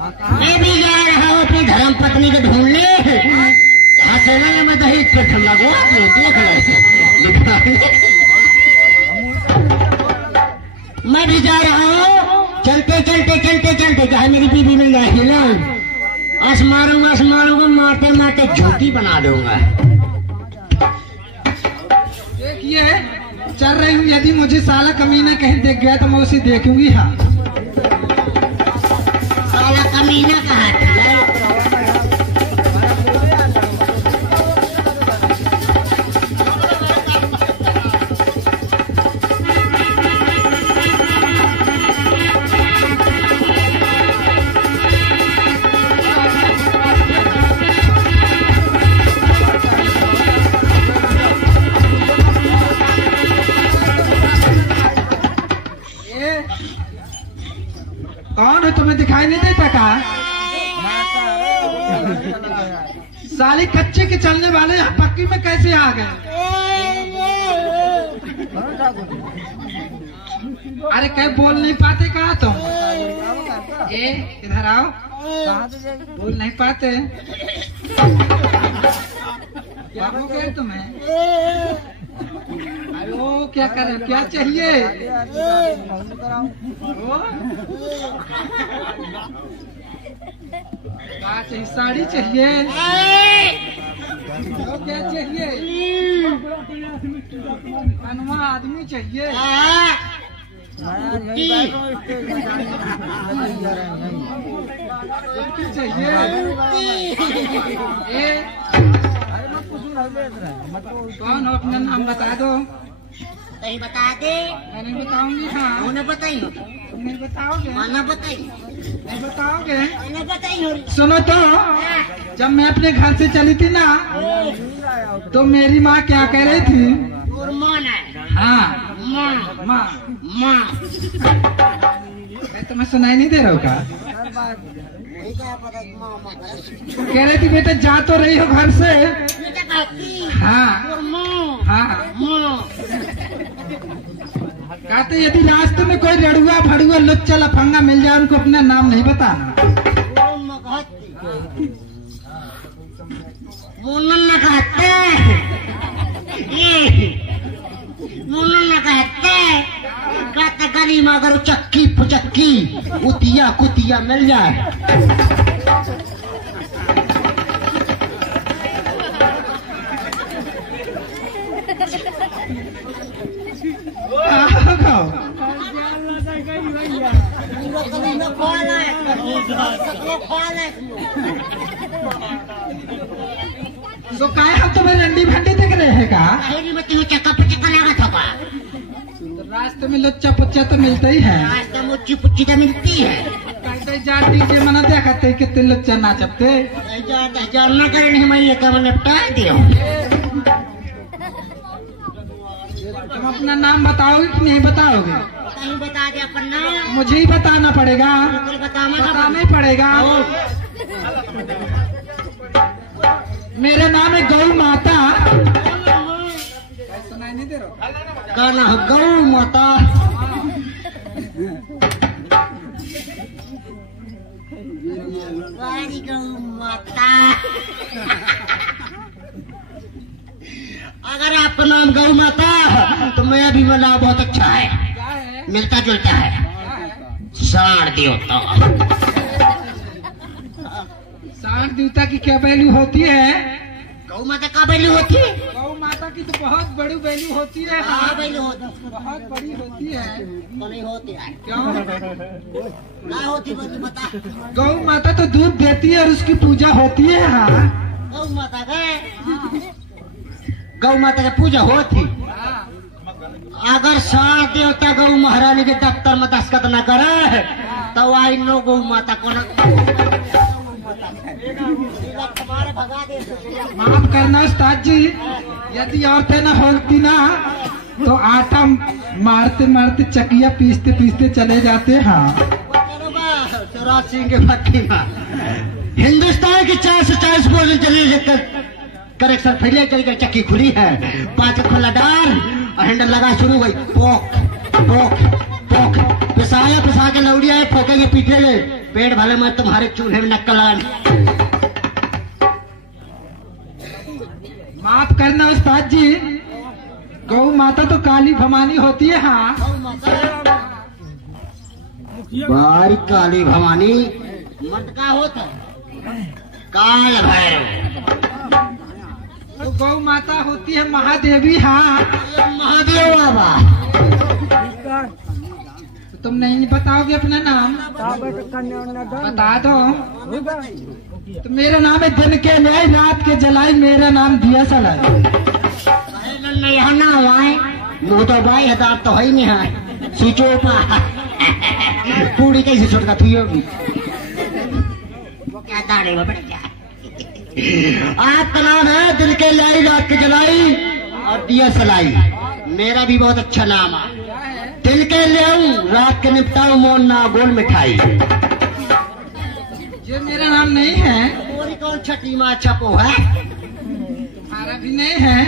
मैं भी जा रहा हूँ अपनी धर्म पत्नी को ढूंढने। हंसने में दही देख मैं भी जा रहा हूँ। चलते चलते चलते चलते चाहे मेरी बीवी मिल जाएगी ना, आस मारूंगा मारते मारते झोटी बना दूंगा। देखिए चल रही हूँ, यदि मुझे साला कमीना कहीं देख गया तो मैं उसे देखूंगी। हाँ साला कमीना कहाँ था? कौन है, तुम्हें दिखाई नहीं देता का? साली कच्चे के चलने वाले यहाँ पक्की में कैसे आ गए? अरे कहीं बोल नहीं पाते कहा तुम? इधर आओ। बोल नहीं पाते? क्या हो गए तुम्हें? अरे क्या कर, क्या चाहिए? क्या चाहिए? साड़ी चाहिए? क्या चाहिए? कनवा आदमी चाहिए? चाहिए? कौन हो, अपना नाम बता दो। नहीं बता दे। मैं नहीं बताऊंगी। हाँ उन्हें बताइए। तुम नहीं बताओगे? माना बताइए। नहीं बताओगे? उन्हें बताइए। सुनो तो, जब मैं अपने घर से चली थी ना तो मेरी माँ क्या कह रही थी? हाँ माँ। मैं तुम्हें सुनाई नहीं दे रहा हूँ का? कह रही थी बेटा जा तो रही हो घर से? हाँ कहते यदि रास्ते में कोई रड़ुआ फड़ुआ लुच्चा लफंगा मिल जाए उनको अपना नाम नहीं बताना। कहते गली में अगर चक्की पुचक्की उतिया कुतिया मिल जाए तो काय हम तुम्हें रंडी भंडी देख रहे हैं का? चक्का पुचक्का लगा था। रास्ते में लुच्चा पुच्चा तो मिलता ही है। रास्ते में उच्ची पुच्ची तो मिलती है। कहते जाती जे मना देखते कितने लुच्चा नाचते। जानना करे नहीं मैं ये काम निपटा दिया। तुम अपना नाम बताओगे कि नहीं बताओगे? नहीं बता दे अपना। मुझे ही बताना पड़ेगा। बताना ही पड़ेगा। मेरा नाम है गौ माता। सुनाई नहीं दे रहा? गाना गौ माता। गौ माता। अगर आपका नाम गौ माता तो मेरा भी नाम बहुत अच्छा है, मिलता जुलता है। साढ़ देवता। साढ़ देवता की क्या वैल्यू होती है? गौ माता का वैल्यू होती है? गौ माता की तो बहुत बड़ी वैल्यू होती है। हाँ वैल्यू होती है, बहुत बड़ी होती है। तो नहीं होती है। क्यों क्या होती है बता? गौ माता तो दूध देती है और उसकी पूजा होती है। हाँ गौ माता का गौ माता की पूजा होती। अगर साढ़ देवता गौ महारानी के दफ्तर में दस्तखत न करे तो आई नो गौ माता को माफ करना उस्ताद जी, यदि औरतें न होती ना तो आटा मारते मारते चकिया पीसते पीसते चले जाते। हाँ सिंह के भट्टी हिंदुस्तान की 440 बोल चली करेक्शन फैले चल गई। चक्की खुली है, 5 खुला डार और हैंडल लगा शुरू हुई। पोक पोक पोक पिसाई पिसाया पिसा के लौड़िया है, ठोकेंगे पीटेंगे, पेट भले मैं तुम्हारे चूल्हे में नक्कल लगा। माफ करना उस्ताद जी, गौ माता तो काली भवानी होती है। हाँ बारी काली भवानी मटका होता काल भैरव, तो गौ माता होती है महादेवी। हाँ महादेव बाबा। तो तुम नहीं बताओगे अपना नाम? बता दो। तो मेरा नाम है दिन के न्याय रात के जलाई, मेरा नाम दिया सलाई। यहाँ ना हुआ मुँह तो भाई हजार तो है ही नहीं है, सीचो पा पूरी कैसे छुटका थी होगी वो क्या दाड़े में बढ़ जाए। आपका नाम है दिल के लाई रात के जलाई और दिया सलाई। मेरा भी बहुत अच्छा नाम है, दिल के ले रात के निपटाऊ मोन ना गोल मिठाई। ये मेरा नाम नहीं है। पूरी कौन छठी माँ छपो है? हमारा भी नहीं है।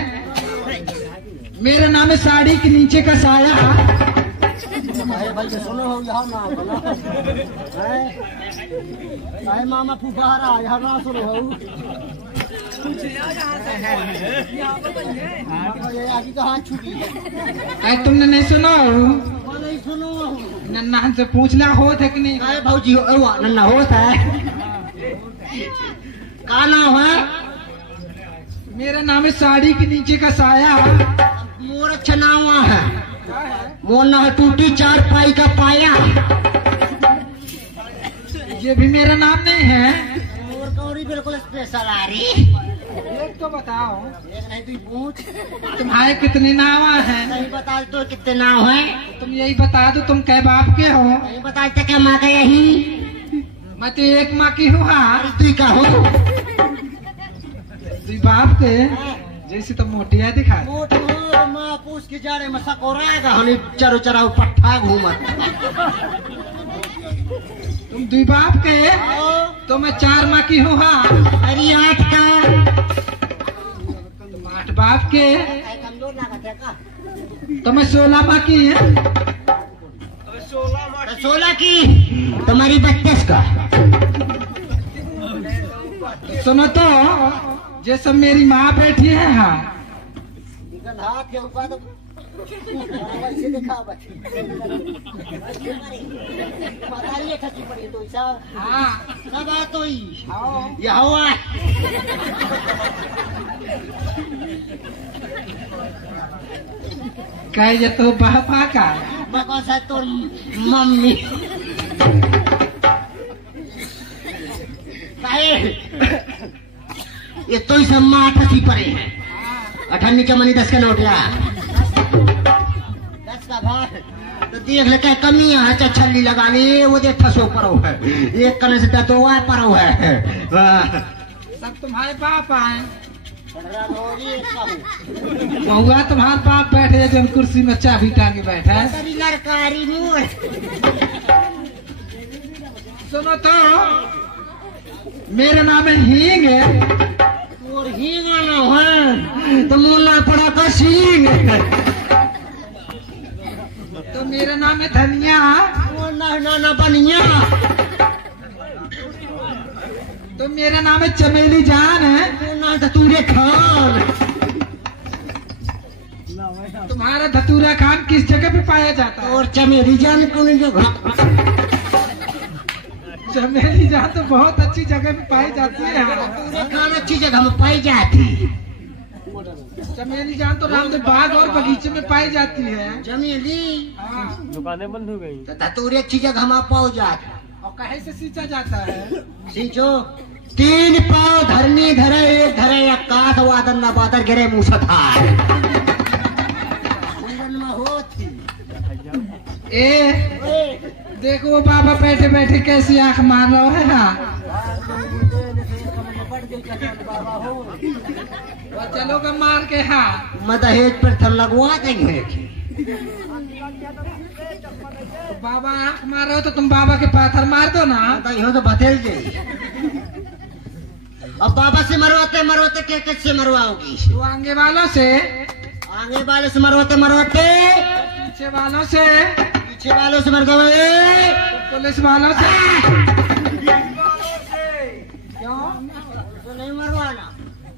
मेरा नाम है साड़ी के नीचे का साया। भाई सुनो यहाँ ना है मामा फुफारा यहाँ ना सुनो कहाँ छुट्टी है। तुमने नहीं सुना? नहीं सुनो नन्ना से पूछना हो थे कि नहीं? भाजी नन्ना होता है। का नाम है? मेरा नाम है साड़ी के नीचे का साया। मोर अच्छा नाम है, मोर ना टूटी चार पाई का पाया। ये भी मेरा नाम नहीं है। मोर कौड़ी बिल्कुल स्पेशल आ रही। एक तो बताओ। एक नहीं तू पूछ तुम्हारे कितने नाम हैं? नहीं बता तो कितने नाम है? तुम यही बता दो तुम कै बाप के हो? नहीं बता क्या माँ का यही? मैं तो एक माँ की हूँ। हाँ तू का हो? बाप के जैसे तो मोटिया दिखा। मोट माँ पूछ के जाड़े में सकोराएगा हनी चरो चराओ पट्टा घूमत। तुम दुई बाप के तो मैं चार माँ की हूँ। हाँ अरे 8 का। तुम 8 बाप के तो मैं 16 माँ की है। 16 की तुम्हारी 32 का। सुनो तो ये सब मेरी माँ बैठी है। हाँ कह तो बापा का तो मम्मी ये तो ही सब 8 पड़े हैं। 18 चमनी 10 का नोट या 10 का भार तो देख ले क्या कमी है। छल्ली लगानी वो देख ठसो परो है, एक कने से तो वह परो है। सब तुम्हारे पापा हैं। बहुआ तुम्हारे पाप बैठे जो कुर्सी में चाबी टांगे बैठा है। सुनो तो मेरा नाम है हींग। और हींग ना है तो मुन्ना पड़ा का सींग। तो मेरा नाम है धनिया। ना बनिया। तो मेरा नाम है चमेली जान है। ना धतूरे खान। तुम्हारा धतूरा खान किस जगह पे पाया जाता है? और चमेली जान कौन जगह? चमेली जान तो बहुत अच्छी जगह पे पाई जाती है। खान अच्छी जगह में पाई जाती। चमेली जान तो रामदेव बाग और बगीचे में पाई जाती है। चमेली दुकानें बंद हो गई। तो धतूरे अच्छी जगह में पाओ जाती। और कहे से सींचा जाता है? सींचो 3 पाव धरनी धरे, एक धरे या काठ वादन न बादर गिरे मुँह थार। देखो वो बाबा बैठे बैठे कैसी आंख मार रहा है। हाँ चलोगा मार के। हाँ मैं दहेज पर थल लगवा देंगे। तो बाबा आंख मार रहे हो तो तुम बाबा के पाथर मार दो ना। तो बतेल दे। अब बाबा से मरवाते मरवाते क्या कैसे मरवाओगी? तो आगे वालों से। आगे वाले से मरवाते मरवाते पीछे वालों से। अच्छे वालों से मर गए। पुलिस वालों से क्यों? तो नहीं मरवाना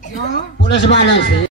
क्यों? पुलिस वालों से।